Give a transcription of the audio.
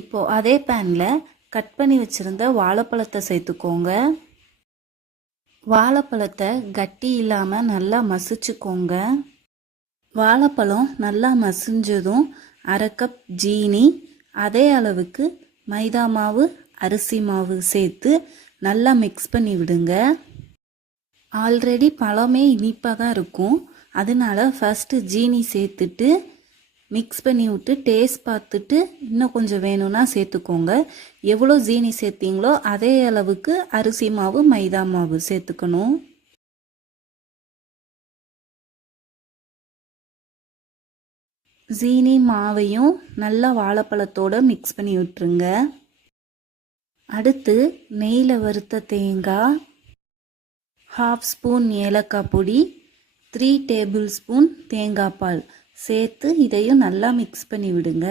இப்போது அதே பேனில் கட் பண்ணி வச்சுருந்த வாழைப்பழத்தை சேர்த்துக்கோங்க. வாழைப்பழத்தை கட்டி இல்லாமல் நல்லா மசிச்சுக்கோங்க. வாழைப்பழம் நல்லா மசிஞ்சதும் அரை கப் ஜீனி, அதே அளவுக்கு மைதா மாவு, அரிசி மாவு சேர்த்து நல்லா மிக்ஸ் பண்ணி விடுங்க. ஆல்ரெடி பழமே இனிப்பாக தான் இருக்கும், அதனால ஃபஸ்ட்டு ஜீனி சேர்த்துட்டு மிக்ஸ் பண்ணி விட்டு டேஸ்ட் பார்த்துட்டு இன்னும் கொஞ்சம் வேணும்னா சேர்த்துக்கோங்க. எவ்வளோ ஜீனி சேர்த்திங்களோ அதே அளவுக்கு அரிசி மாவு, மைதா மாவு சேர்த்துக்கணும். ஜீனி மாவையும் நல்லா வாழைப்பழத்தோடு மிக்ஸ் பண்ணி விட்டுருங்க. அடுத்து நெய்யில் வறுத்த தேங்காய், 1/2 ஸ்பூன் ஏலக்காய் பொடி, 3 டேபிள் ஸ்பூன் தேங்காய் பால் சேர்த்து இதையும் நல்லா மிக்ஸ் பண்ணி விடுங்க.